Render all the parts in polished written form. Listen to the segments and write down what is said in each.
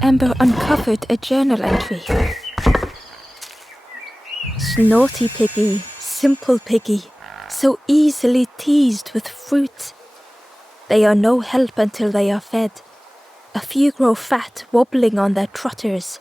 Amber uncovered a journal entry. Snotty piggy, simple piggy, so easily teased with fruit. They are no help until they are fed. A few grow fat, wobbling on their trotters.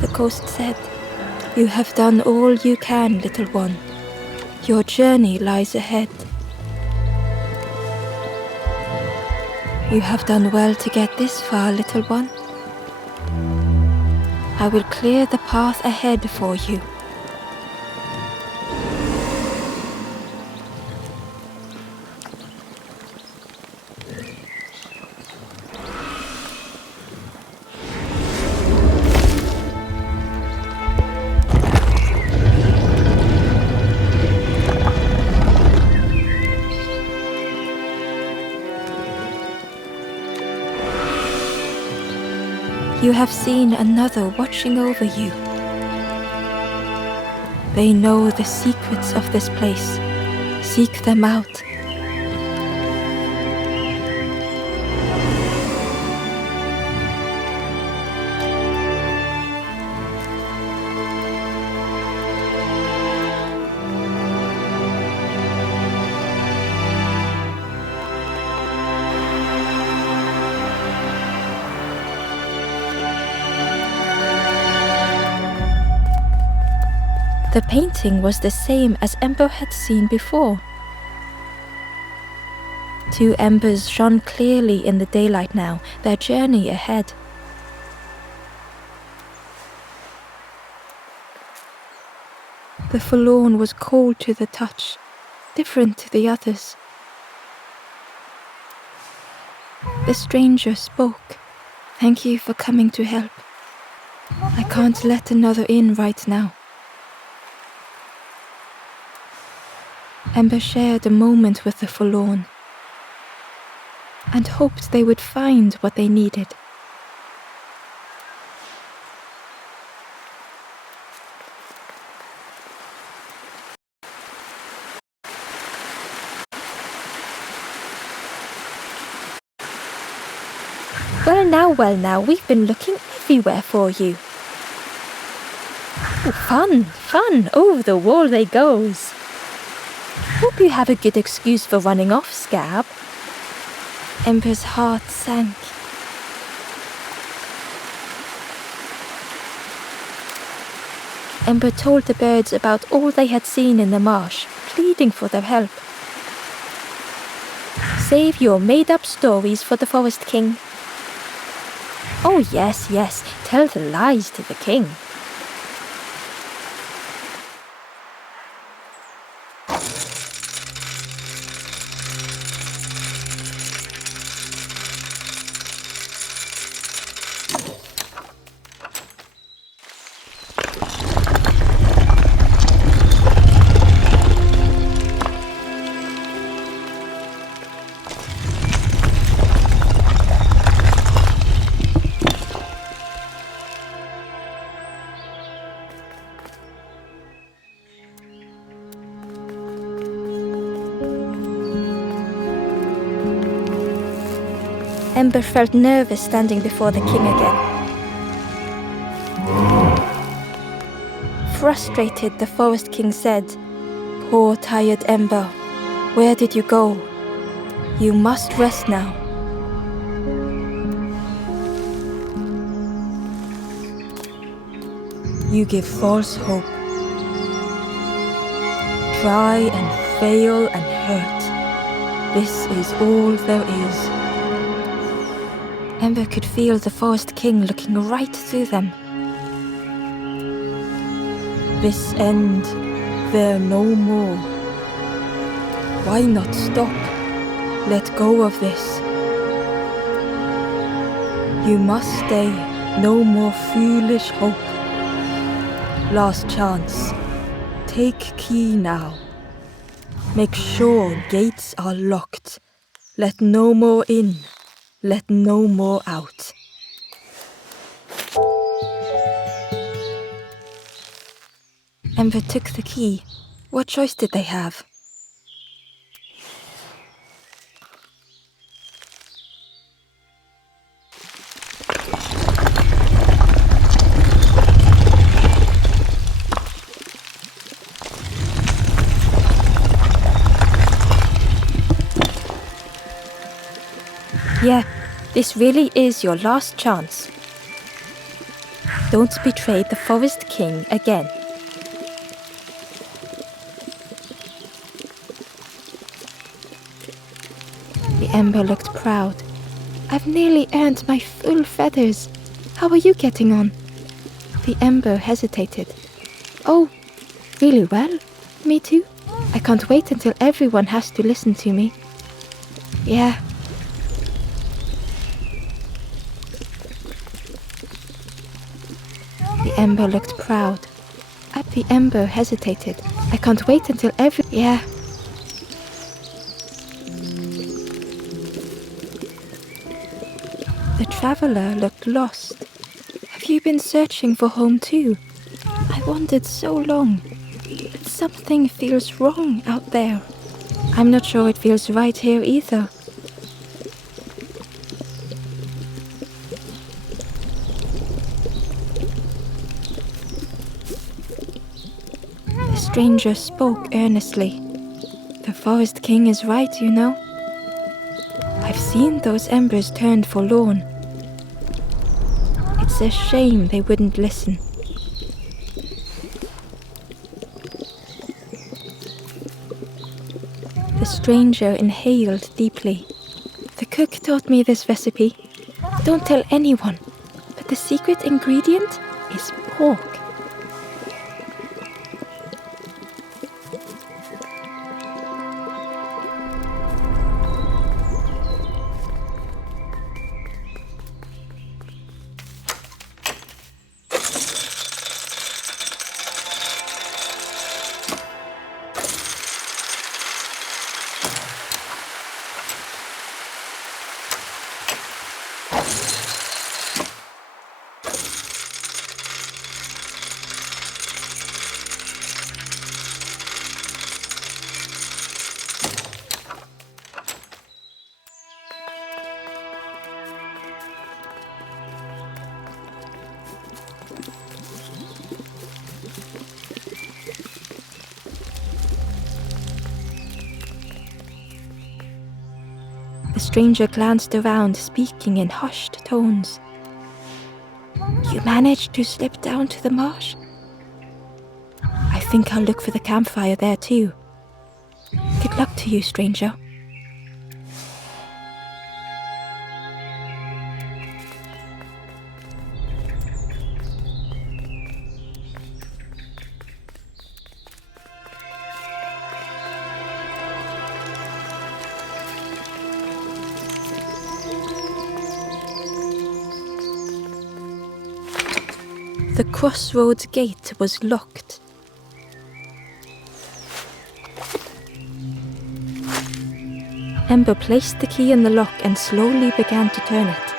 The ghost said, "You have done all you can, little one. Your journey lies ahead. You have done well to get this far, little one. I will clear the path ahead for you." You have seen another watching over you. They know the secrets of this place. Seek them out. The painting was the same as Ember had seen before. Two embers shone clearly in the daylight now, their journey ahead. The forlorn was cold to the touch, different to the others. The stranger spoke. "Thank you for coming to help. I can't let another in right now." Ember shared a moment with the forlorn and hoped they would find what they needed. Well now, we've been looking everywhere for you. Oh, fun, over the wall they goes. Hope you have a good excuse for running off, Scab. Ember's heart sank. Ember told the birds about all they had seen in the marsh, pleading for their help. Save your made-up stories for the Forest King. Oh yes, tell the lies to the king. Ember felt nervous standing before the king again. Frustrated, the Forest King said, "Poor tired Ember, where did you go? You must rest now." "You give false hope. Try and fail and hurt. This is all there is." Ember could feel the Forest King looking right through them. "This end, there no more. Why not stop? Let go of this. You must stay, no more foolish hope. Last chance. Take key now. Make sure gates are locked. Let no more in. Let no more out." Ember took the key. What choice did they have? Yeah, this really is your last chance. Don't betray the Forest King again. The Ember looked proud. "I've nearly earned my full feathers. How are you getting on?" The Ember hesitated. "Oh, really well. Me too. I can't wait until everyone has to listen to me." "Yeah." The Ember looked proud. The Ember hesitated. "I can't wait until Yeah. The traveler looked lost. "Have you been searching for home too? I wandered so long, but something feels wrong out there. I'm not sure it feels right here either." The stranger spoke earnestly. "The Forest King is right, you know. I've seen those embers turned forlorn. It's a shame they wouldn't listen." stranger inhaled deeply. The cook taught me this recipe. Don't tell anyone, but the secret ingredient is pork. The stranger glanced around, speaking in hushed tones. You managed to slip down to the marsh? I think I'll look for the campfire there too. Good luck to you, stranger. The crossroads gate was locked. Ember placed the key in the lock and slowly began to turn it.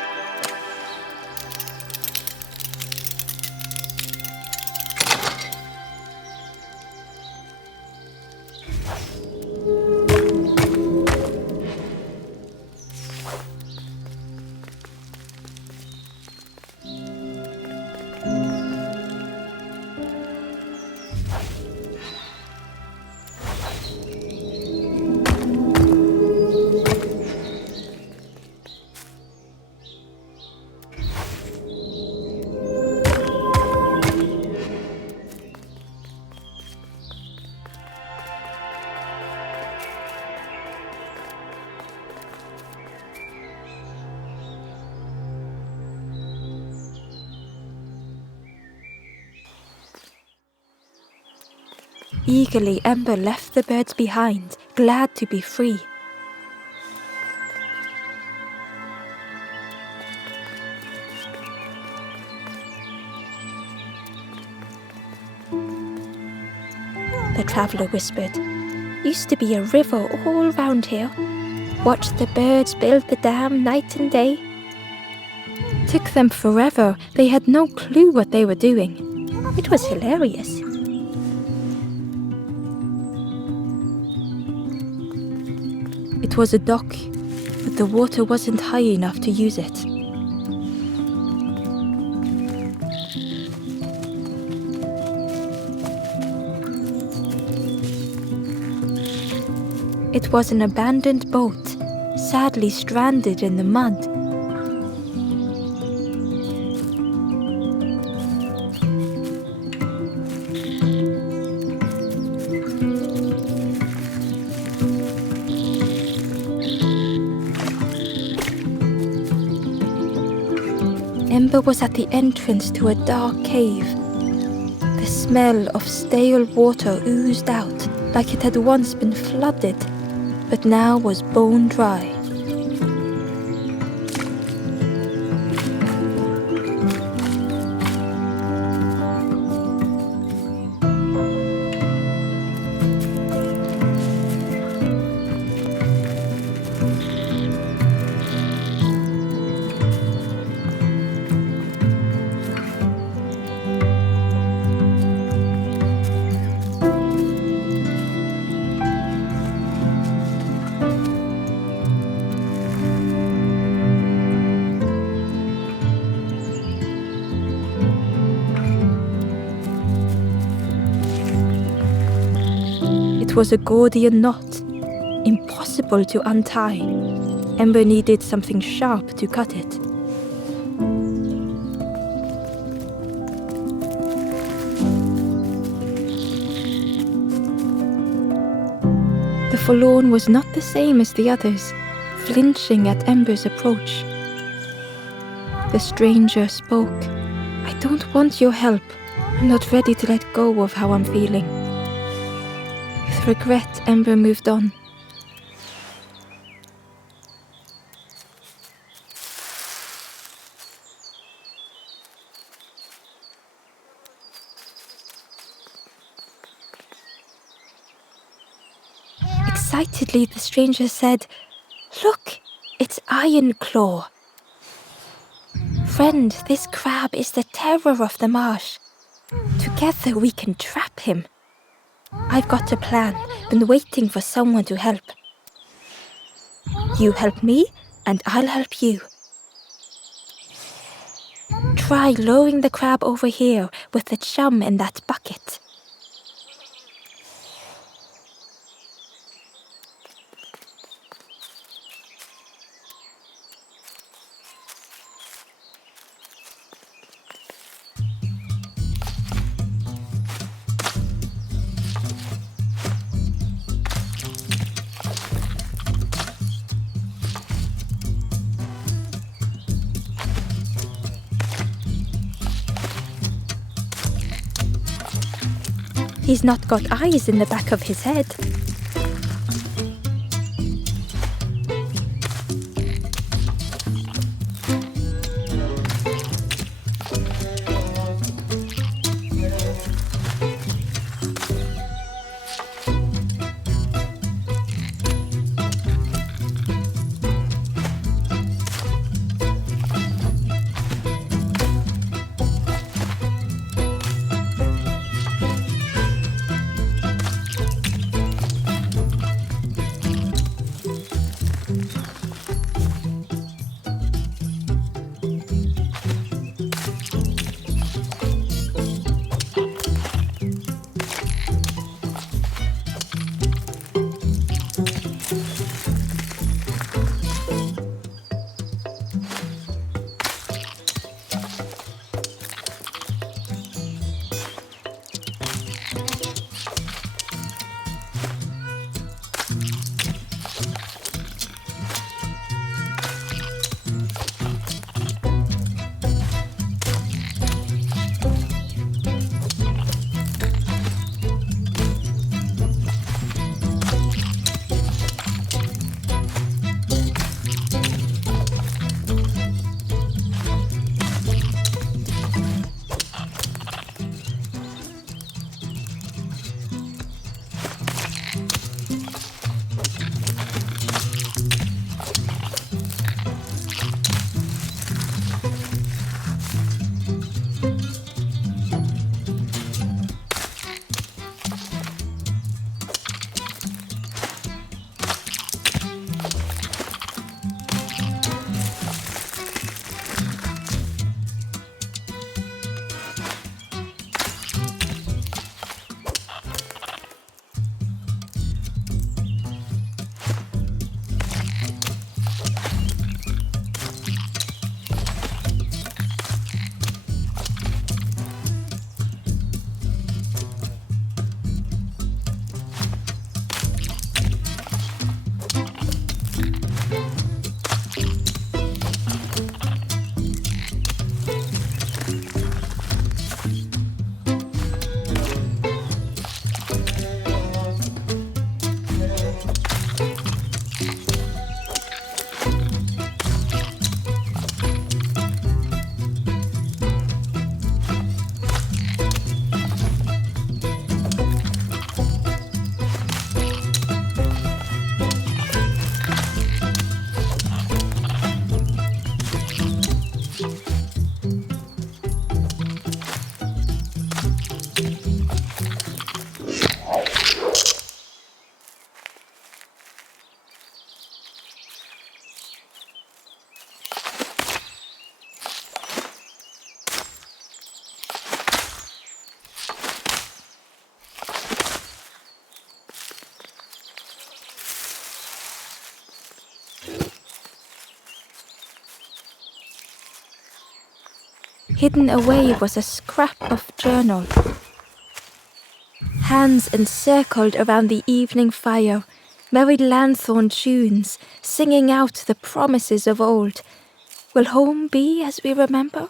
Eagerly, Ember left the birds behind, glad to be free. The traveller whispered, Used to be a river all round here. Watched the birds build the dam night and day. Took them forever, they had no clue what they were doing. It was hilarious. It was a dock, but the water wasn't high enough to use it. It was an abandoned boat, sadly stranded in the mud. Ember was at the entrance to a dark cave. The smell of stale water oozed out like it had once been flooded, but now was bone dry. It was a Gordian knot, impossible to untie. Ember needed something sharp to cut it. The forlorn was not the same as the others, flinching at Ember's approach. The stranger spoke. I don't want your help. I'm not ready to let go of how I'm feeling. With regret, Ember moved on. Excitedly, the stranger said, "Look, it's Iron Claw. Friend, this crab is the terror of the marsh. Together we can trap him. I've got a plan, been waiting for someone to help. You help me, and I'll help you. Try lowering the crab over here with the chum in that bucket." He's not got eyes in the back of his head. Hidden away was a scrap of journal. Hands encircled around the evening fire, merry lanthorn tunes, singing out the promises of old. Will home be as we remember?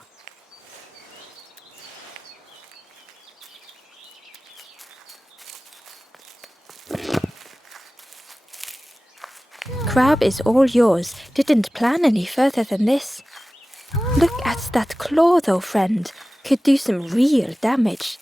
Crab is all yours, didn't plan any further than this. Look at that claw though, friend, could do some real damage.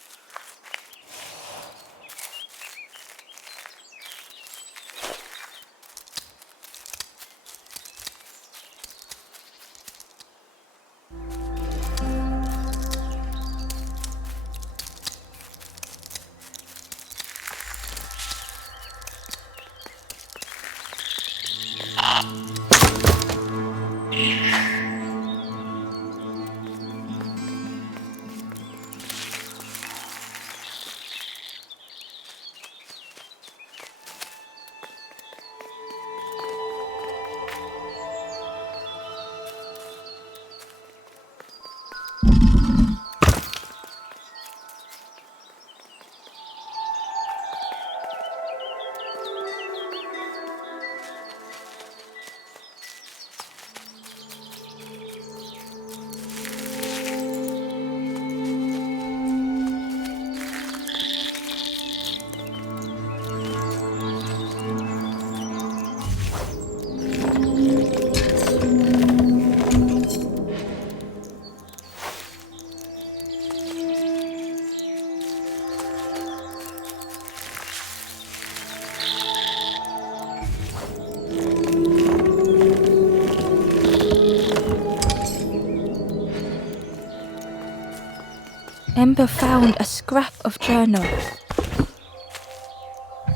Ember found a scrap of journal.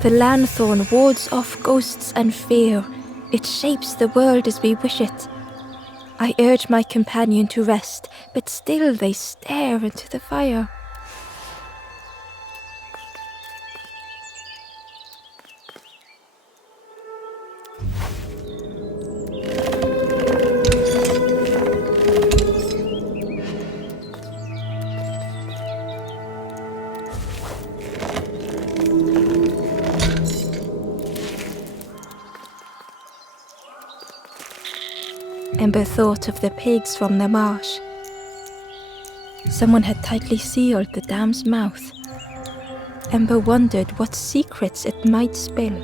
The lanthorn wards off ghosts and fear. It shapes the world as we wish it. I urge my companion to rest, but still they stare into the fire. Ember thought of the pigs from the marsh. Someone had tightly sealed the dam's mouth. Ember wondered what secrets it might spill.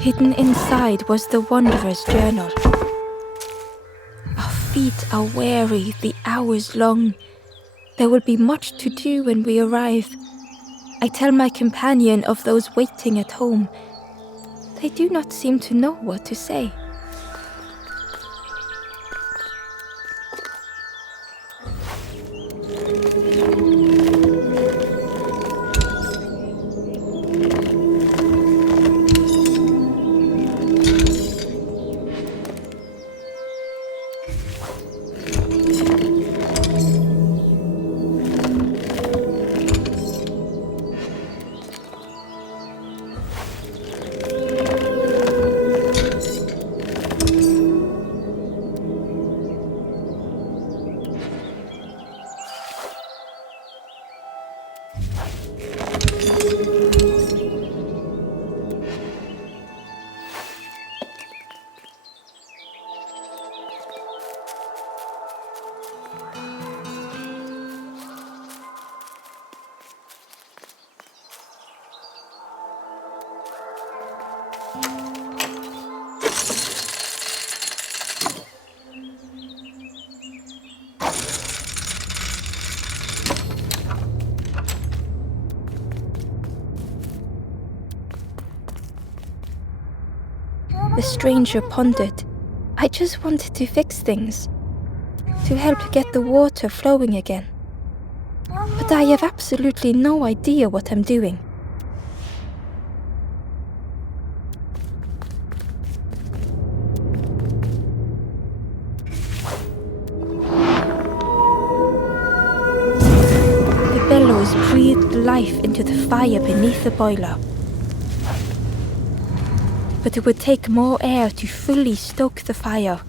Hidden inside was the wanderer's journal. Our feet are weary, the hours long. There will be much to do when we arrive. I tell my companion of those waiting at home. They do not seem to know what to say. The stranger pondered. I just wanted to fix things, to help get the water flowing again. But I have absolutely no idea what I'm doing. life into the fire beneath the boiler. But it would take more air to fully stoke the fire.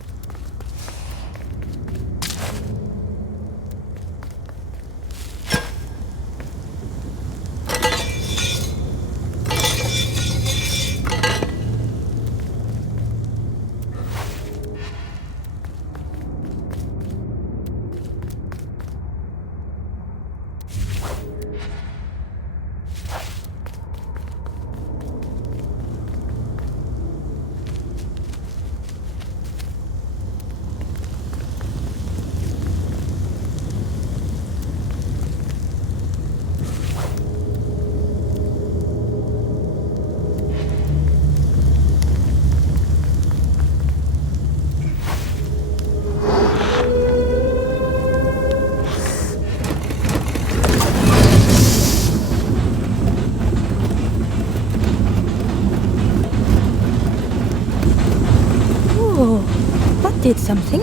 Did something.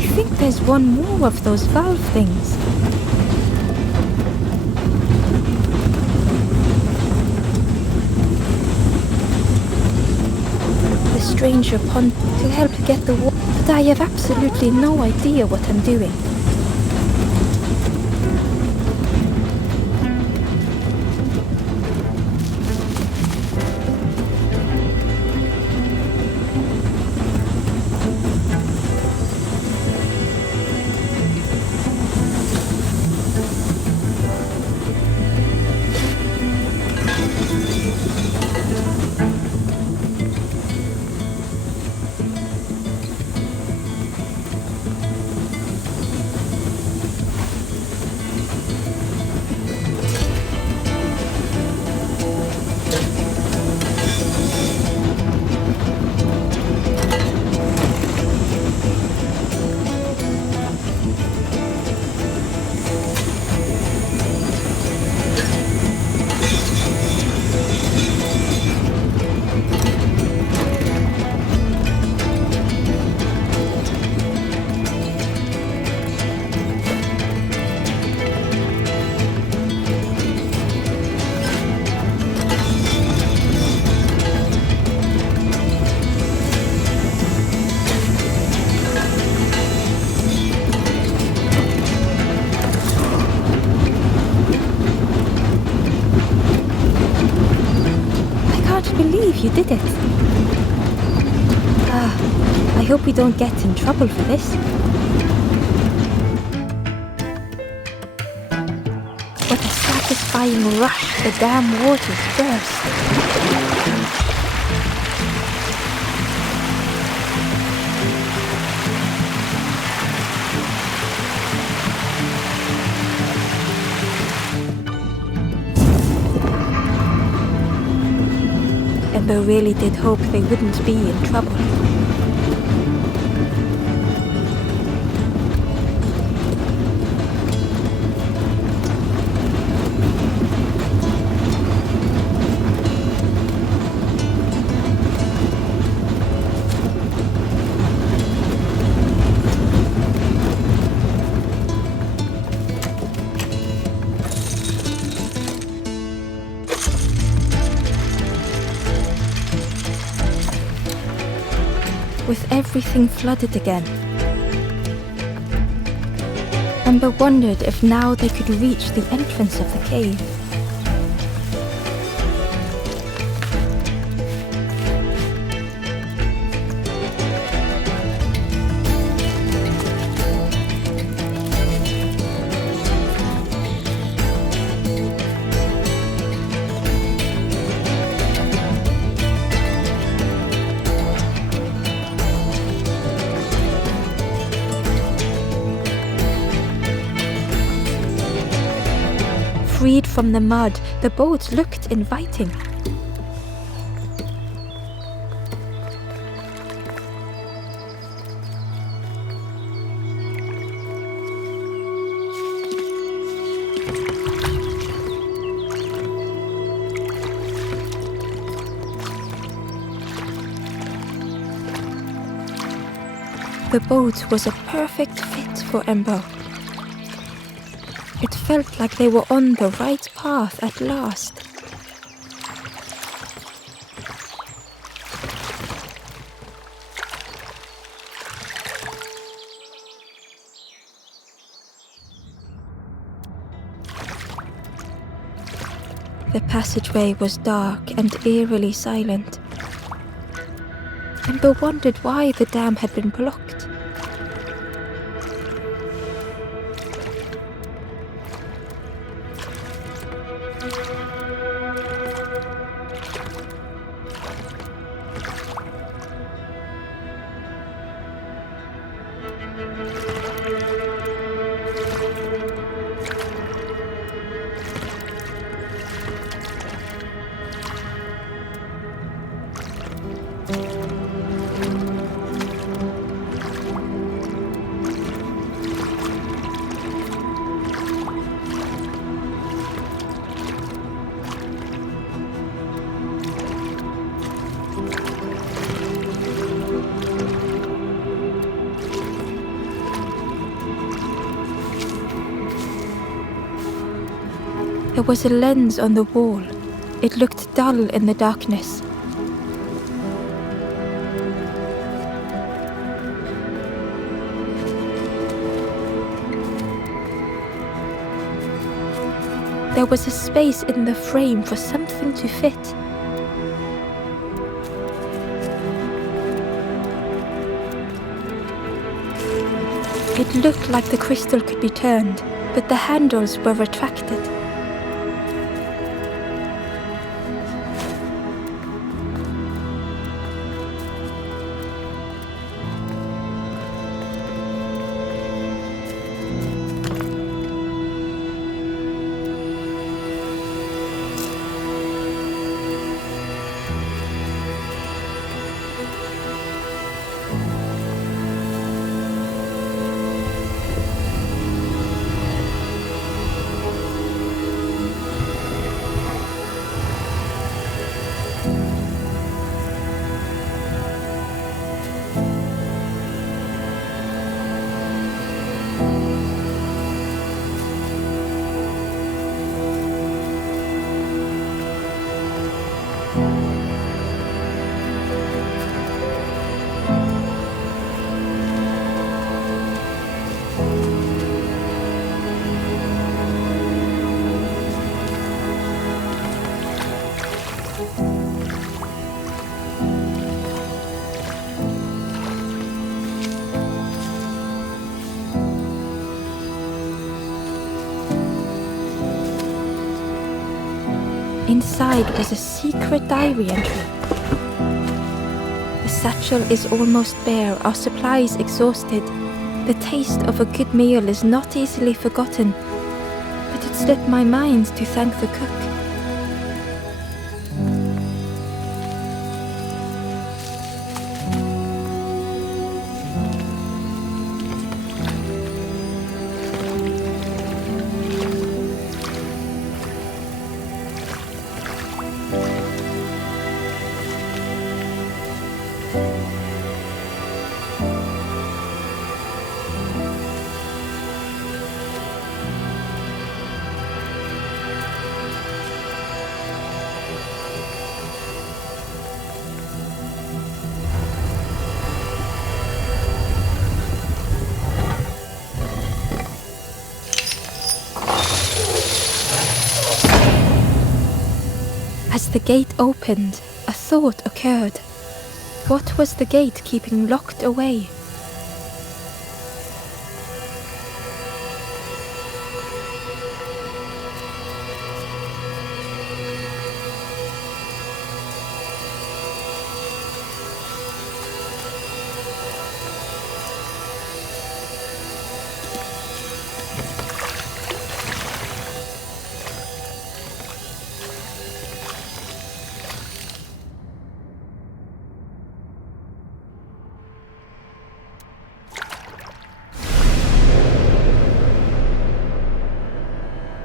I think there's one more of those valve things. The stranger pond to help get the water, but I have absolutely no idea what I'm doing. You did it. I hope we don't get in trouble for this. What a satisfying rush the damn waters burst. Ember really did hope they wouldn't be in trouble. With everything flooded again, Ember wondered if now they could reach the entrance of the cave. Freed from the mud, the boat looked inviting. The boat was a perfect fit for Ember. It felt like they were on the right path at last. The passageway was dark and eerily silent. Ember wondered why the dam had been blocked. There was a lens on the wall. It looked dull in the darkness. There was a space in the frame for something to fit. It looked like the crystal could be turned, but the handles were retracted. Inside was a secret diary entry. The satchel is almost bare, our supplies exhausted. The taste of a good meal is not easily forgotten, but it slipped my mind to thank the cook. As the gate opened, a thought occurred. What was the gate keeping locked away?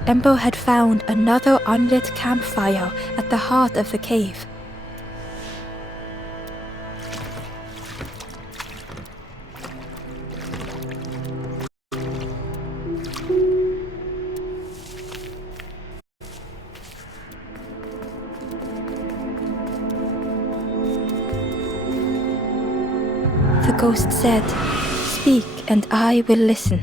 Ember had found another unlit campfire at the heart of the cave. The ghost said, "Speak and I will listen."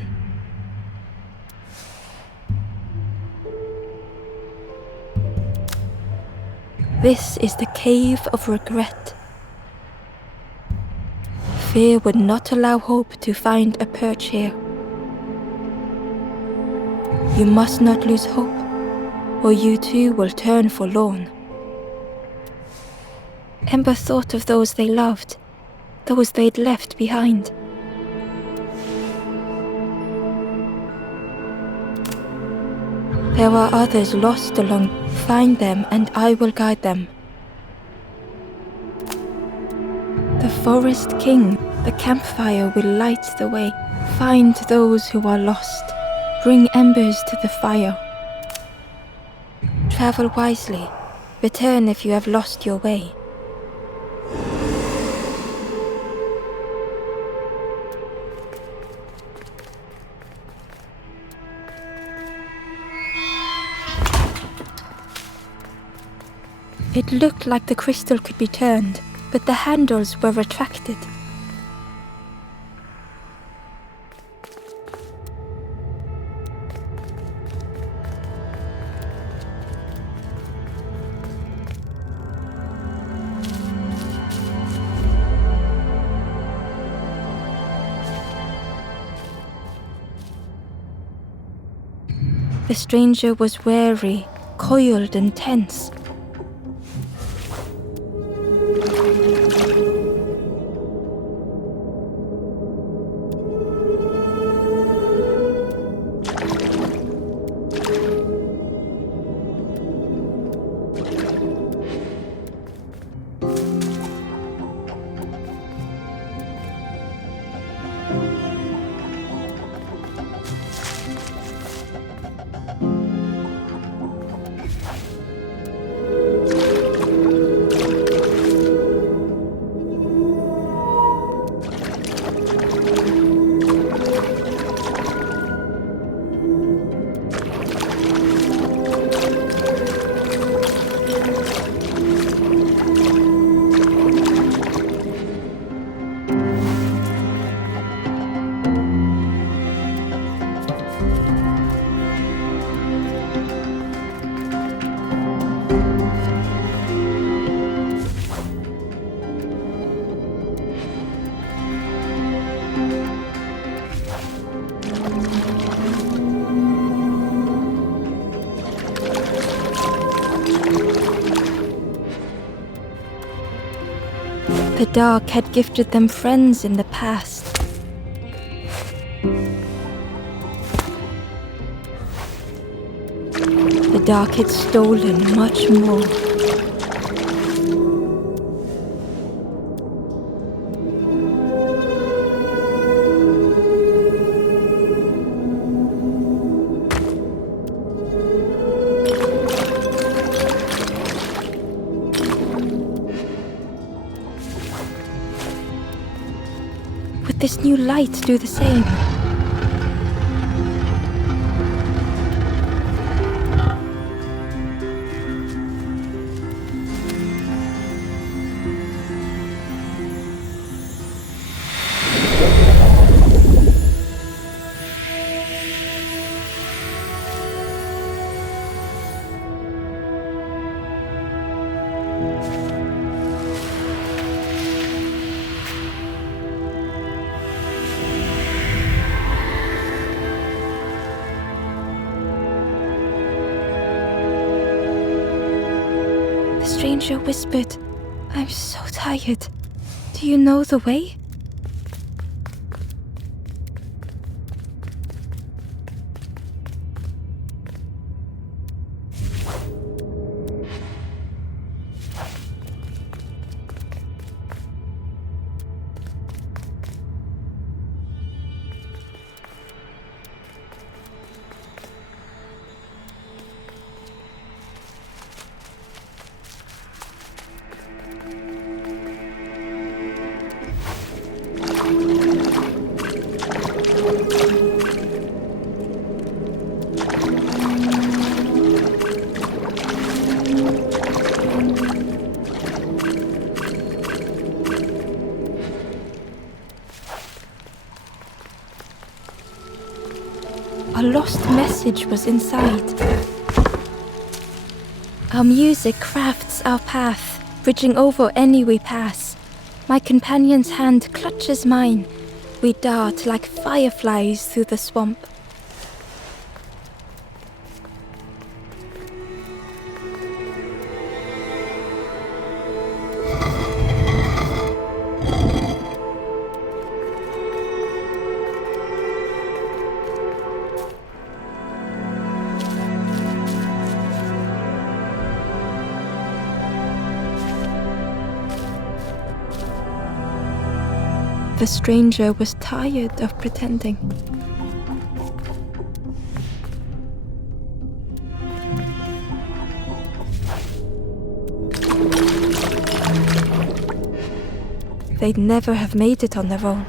This is the cave of regret. Fear would not allow hope to find a perch here. You must not lose hope, or you too will turn forlorn. Ember thought of those they loved, those they'd left behind. There are others lost along. Find them and I will guide them. The forest king, the campfire will light the way. Find those who are lost. Bring embers to the fire. Travel wisely. Return if you have lost your way. It looked like the crystal could be turned, but the handles were retracted. The stranger was wary, coiled and tense. The dark had gifted them friends in the past. The dark had stolen much more. This new light do the same. The stranger whispered, "I'm so tired. Do you know the way?" A lost message was inside. Our music crafts our path, bridging over any we pass. My companion's hand clutches mine. We dart like fireflies through the swamp. The stranger was tired of pretending. They'd never have made it on their own.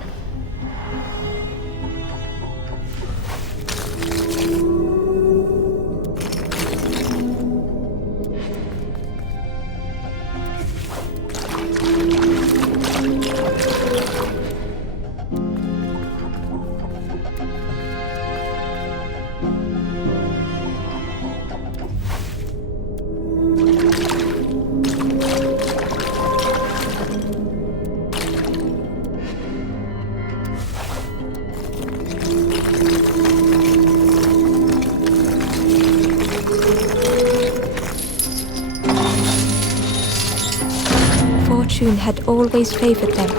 Fortune had always favored them.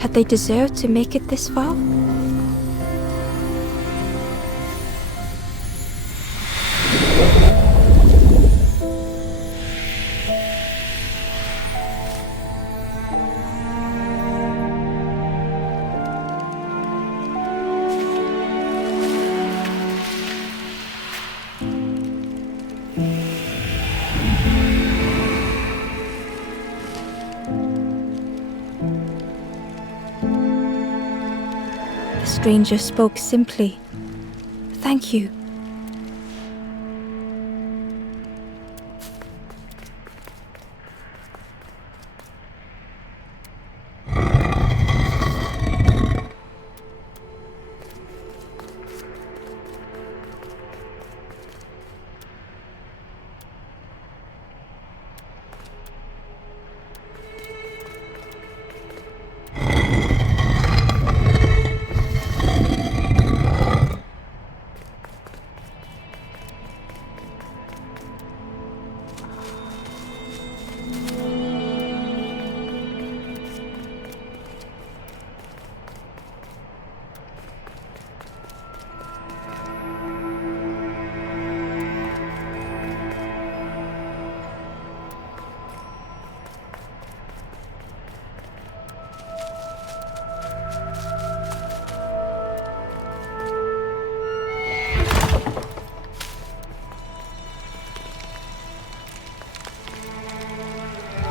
Had they deserved to make it this far? The stranger spoke simply. Thank you.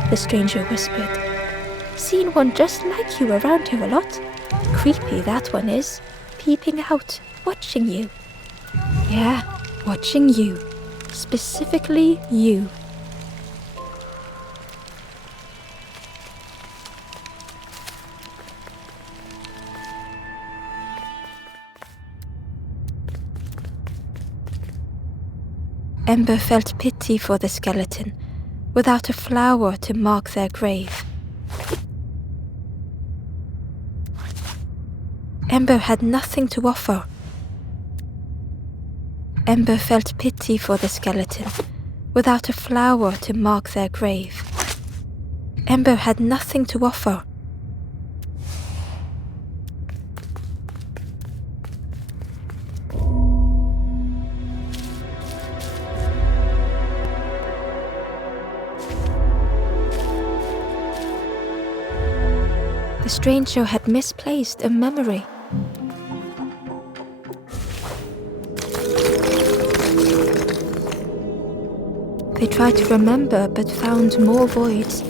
The stranger whispered. Seen one just like you around here a lot. Creepy that one is. Peeping out, watching you. Yeah, watching you. Specifically you. Ember felt pity for the skeleton, without a flower to mark their grave. Ember had nothing to offer. Ember felt pity for the skeleton, without a flower to mark their grave. Ember had nothing to offer. The stranger had misplaced a memory. They tried to remember but found more voids.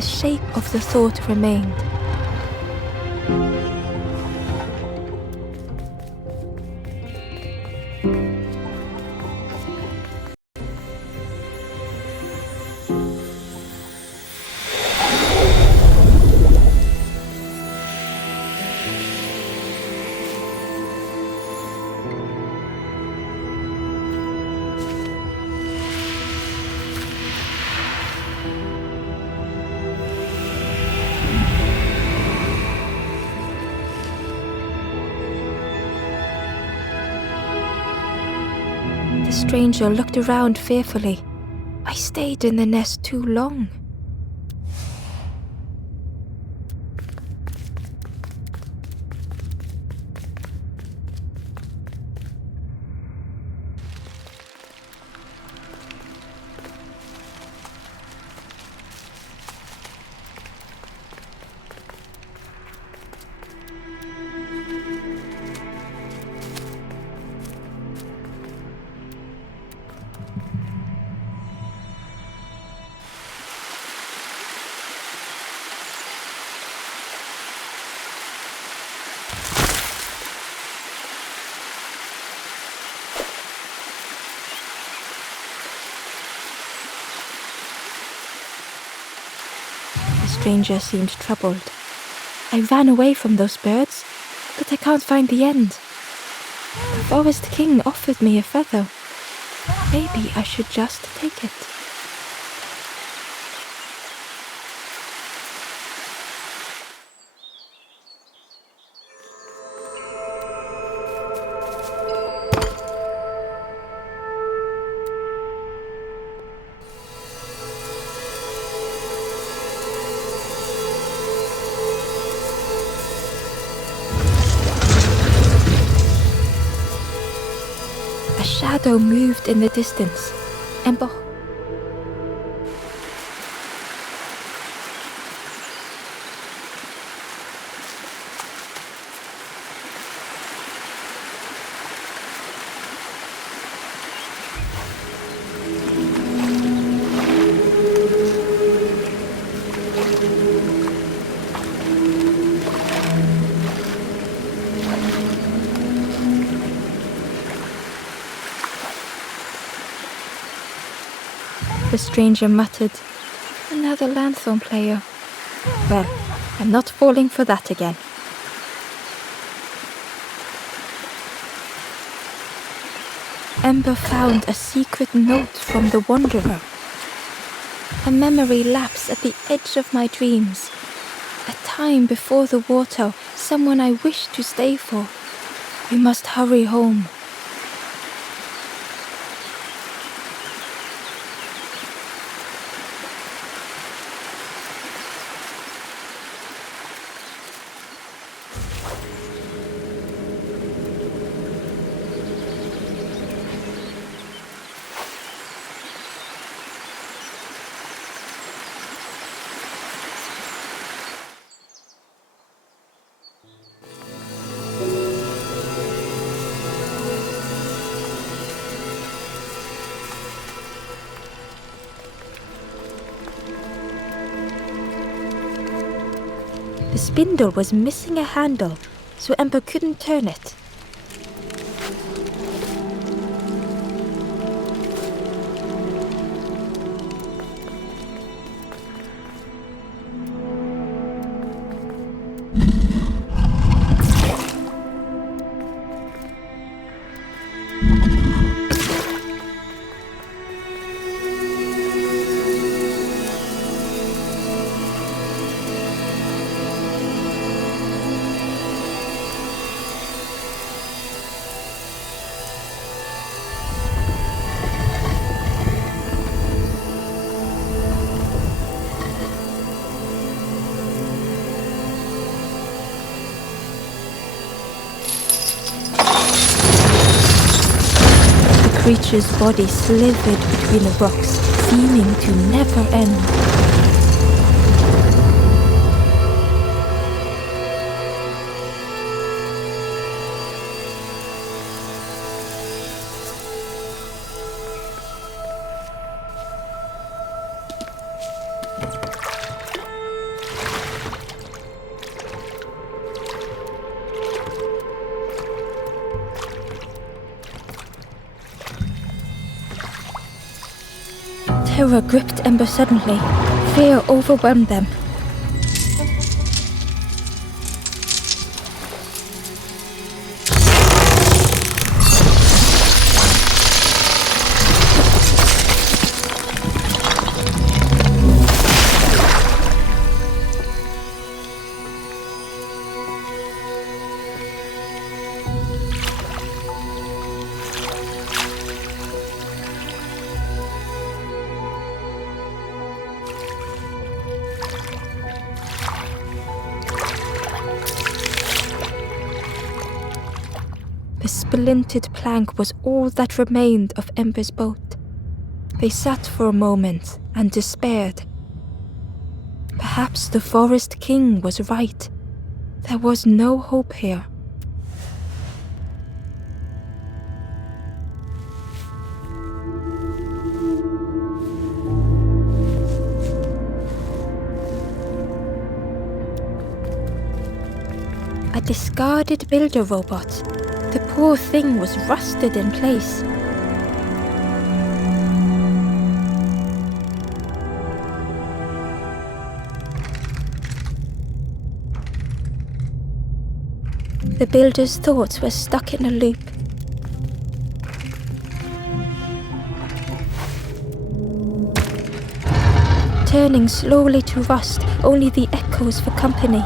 the shape of the thought remained. The stranger looked around fearfully. I stayed in the nest too long. The stranger seemed troubled. I ran away from those birds, but I can't find the end. The forest king offered me a feather. Maybe I should just take it. A shadow moved in the distance. Ember. The stranger muttered, "Another lanthorn player. Well, I'm not falling for that again." Ember found a secret note from the wanderer. A memory lapse at the edge of my dreams. A time before the water, someone I wished to stay for. We must hurry home. The spindle was missing a handle, so Ember couldn't turn it. The creature's body slithered between the rocks, seeming to never end. Terror gripped Ember suddenly. Fear overwhelmed them. The splintered plank was all that remained of Ember's boat. They sat for a moment and despaired. Perhaps the Forest King was right. There was no hope here. A discarded builder robot. The poor thing was rusted in place. The builder's thoughts were stuck in a loop. Turning slowly to rust, only the echoes for company.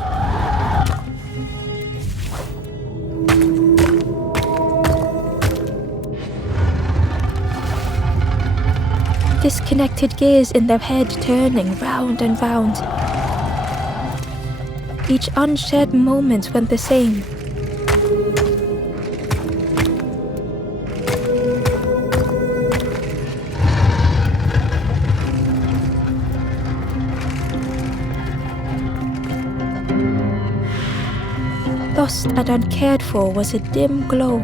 Disconnected gears in their head turning round and round. Each unshared moment went the same. Lost and uncared for was a dim glow.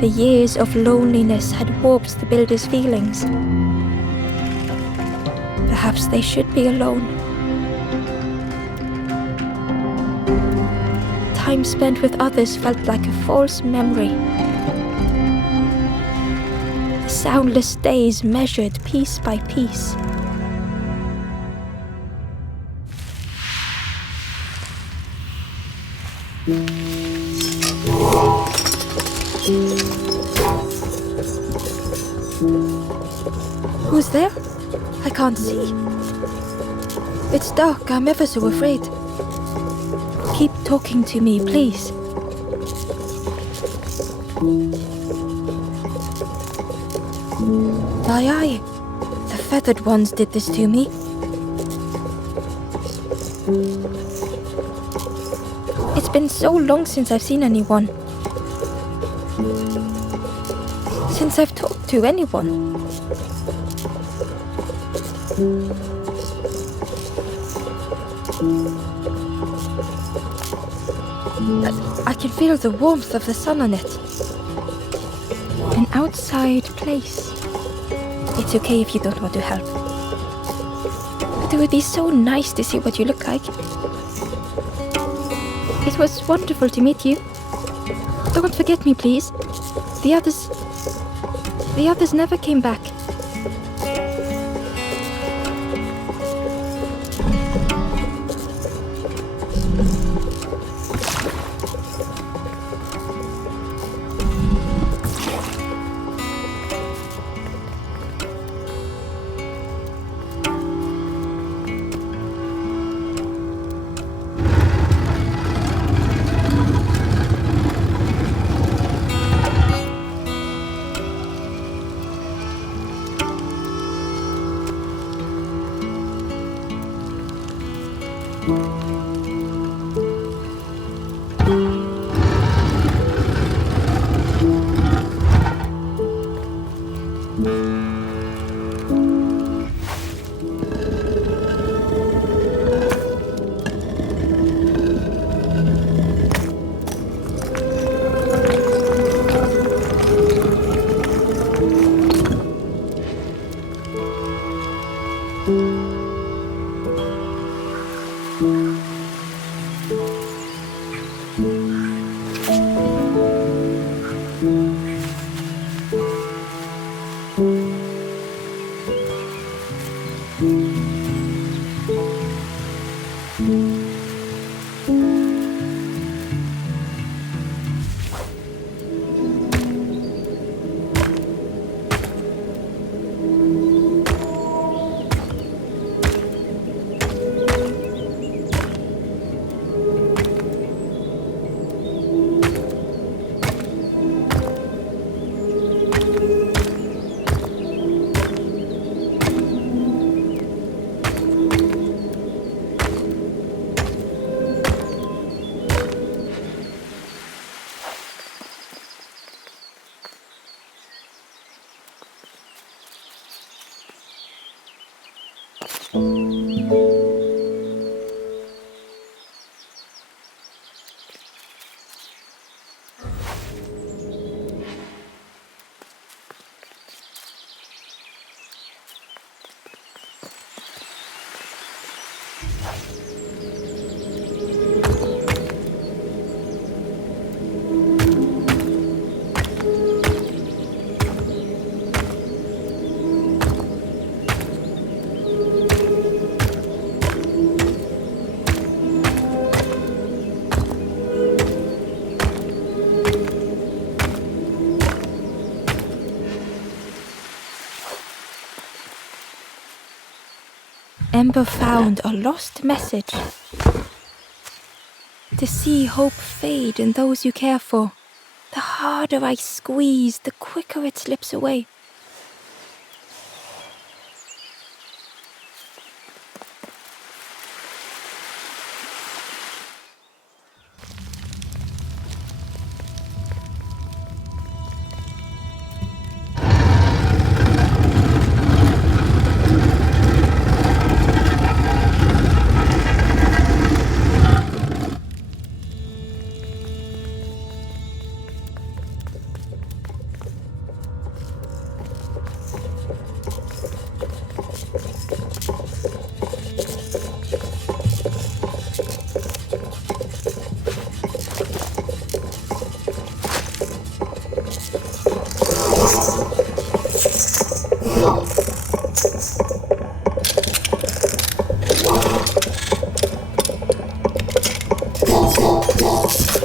The years of loneliness had warped the builder's feelings. Perhaps they should be alone. Time spent with others felt like a false memory. The soundless days measured piece by piece. Who's there? I can't see. It's dark, I'm ever so afraid. Keep talking to me, please. Aye, the feathered ones did this to me. It's been so long since I've seen anyone. Since I've talked to anyone. I can feel the warmth of the sun on it. An outside place. It's okay if you don't want to help. But it would be so nice to see what you look like. It was wonderful to meet you. Don't forget me, please. The others never came back. Ember found a lost message. To see hope fade in those you care for, the harder I squeeze, the quicker it slips away.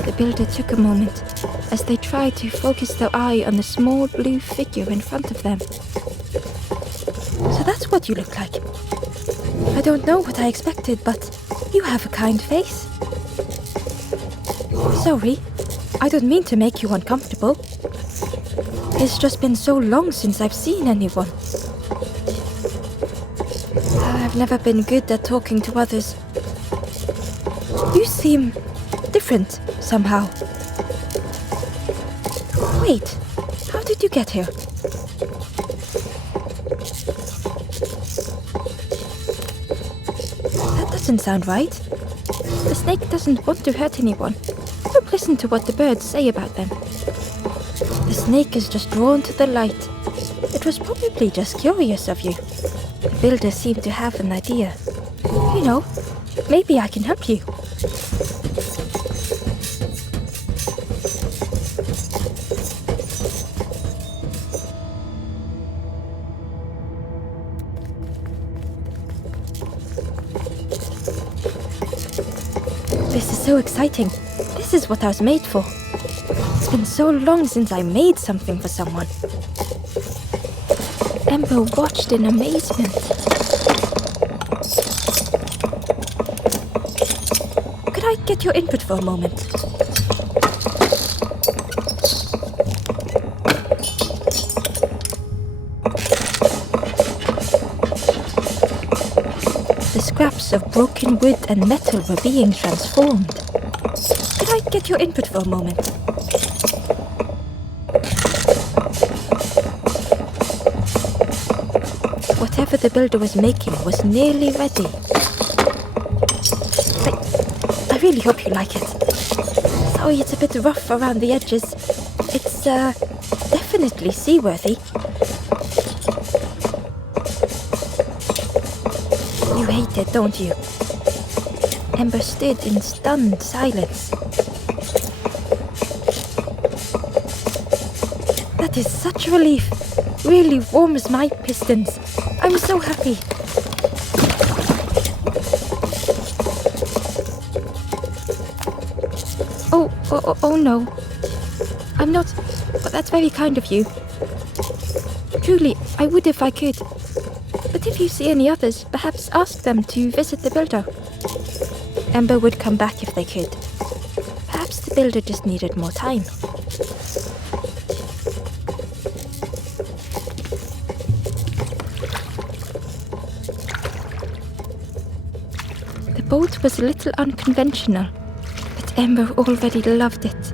The builder took a moment as they tried to focus their eye on the small blue figure in front of them. So that's what you look like. I don't know what I expected, but you have a kind face. Sorry, I don't mean to make you uncomfortable. It's just been so long since I've seen anyone. I've never been good at talking to others. You seem different somehow. Wait, how did you get here? That doesn't sound right. The snake doesn't want to hurt anyone. Don't listen to what the birds say about them. The snake is just drawn to the light. It was probably just curious of you. The builder seemed to have an idea. You know, maybe I can help you. This is so exciting. This is what I was made for. It's been so long since I made something for someone. Ember watched in amazement. Could I get your input for a moment? The scraps of broken wood and metal were being transformed. Could I get your input for a moment? Whatever the builder was making was nearly ready. I really hope you like it. Sorry it's a bit rough around the edges. It's definitely seaworthy. You hate it, don't you? Ember stood in stunned silence. That is such relief. Really warms my pistons. I'm so happy. Oh no. I'm not... But that's very kind of you. Truly, I would if I could. But if you see any others, perhaps ask them to visit the builder. Ember would come back if they could. Perhaps the builder just needed more time. The boat was a little unconventional, but Ember already loved it.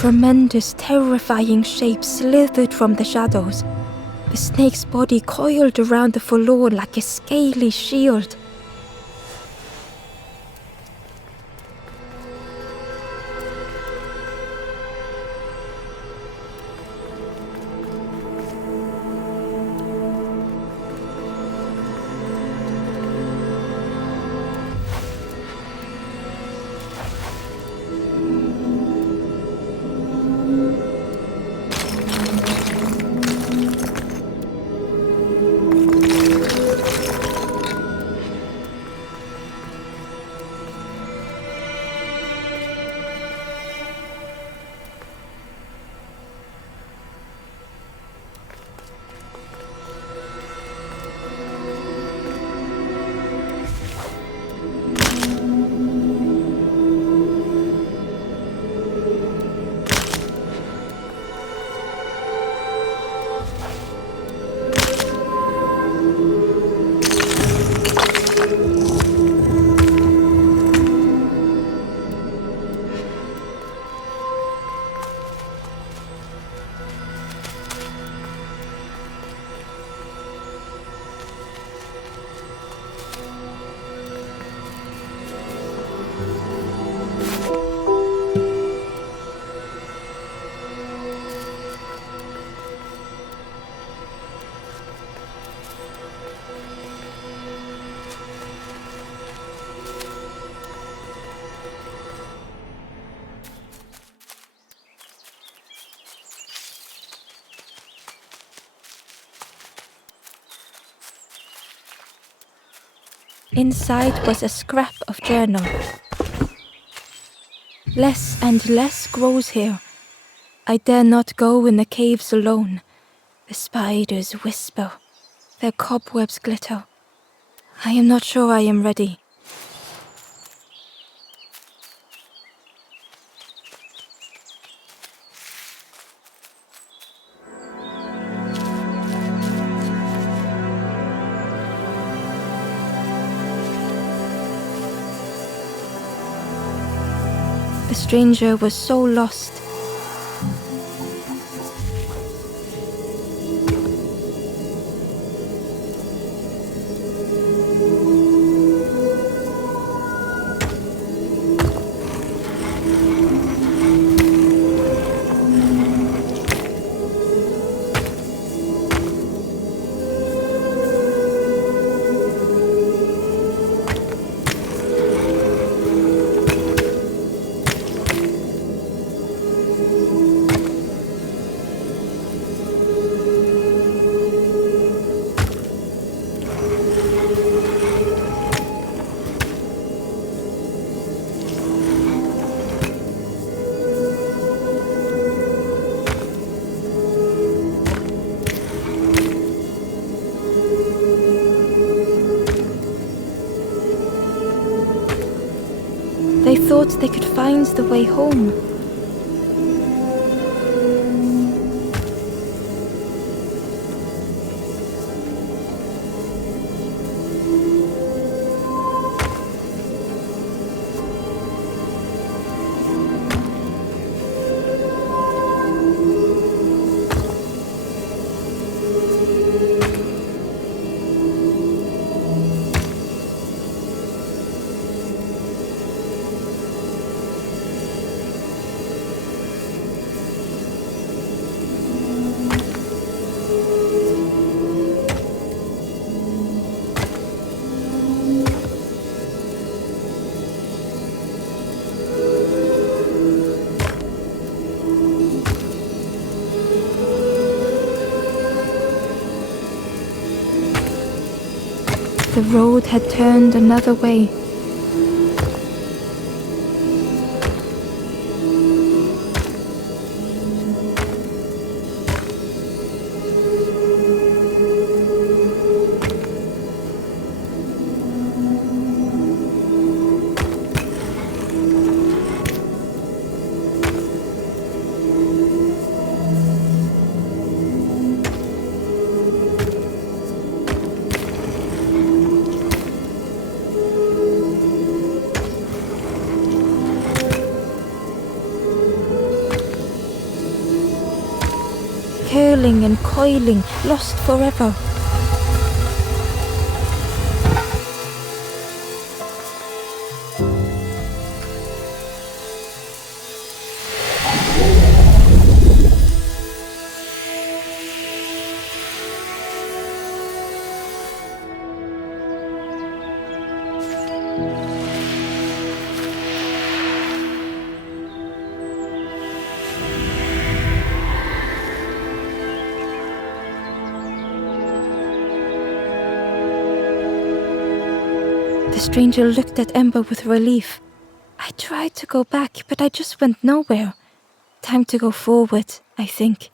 Tremendous, terrifying shape slithered from the shadows. The snake's body coiled around the forlorn like a scaly shield. Inside was a scrap of journal. Less and less grows here. I dare not go in the caves alone. The spiders whisper. Their cobwebs glitter. I am not sure I am ready. The stranger was so lost. thought they could find the way home. The road had turned another way. Curling and coiling, lost forever. The stranger looked at Ember with relief. I tried to go back, but I just went nowhere. Time to go forward, I think.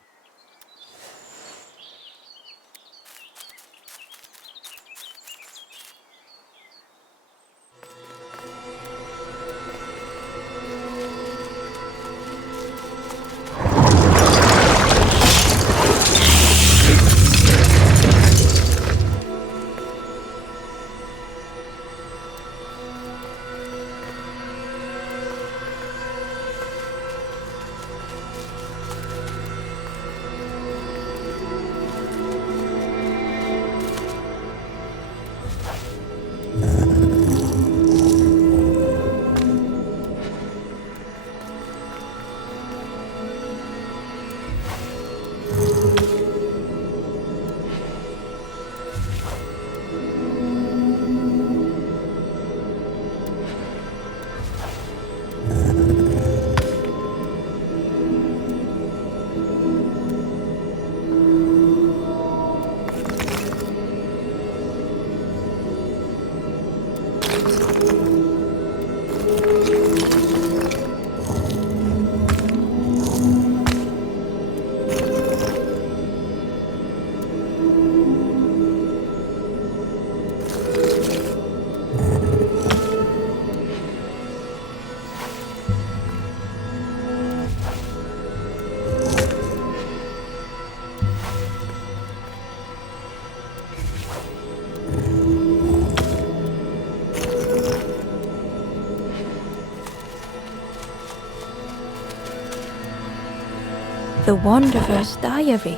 The Wanderer's Diary.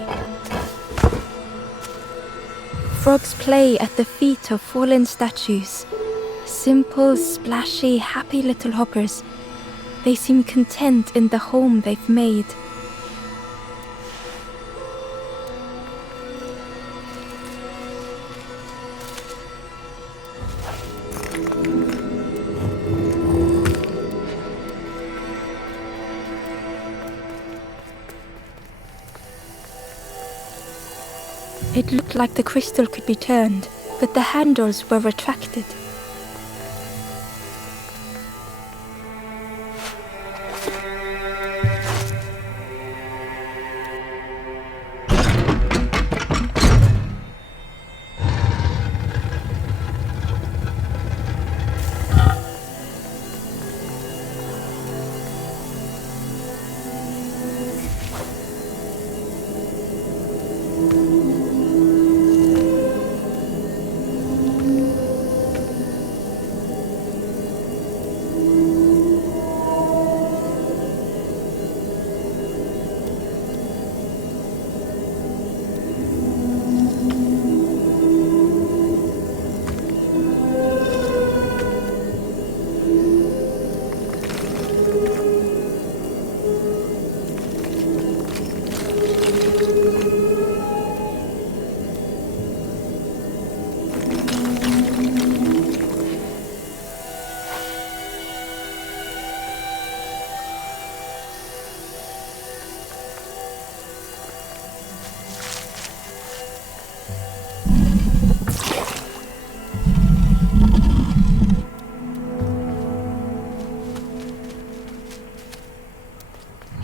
Frogs play at the feet of fallen statues. Simple, splashy, happy little hoppers. They seem content in the home they've made. It looked like the crystal could be turned, but the handles were retracted.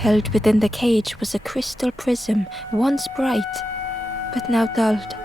Held within the cage was a crystal prism, once bright, but now dulled.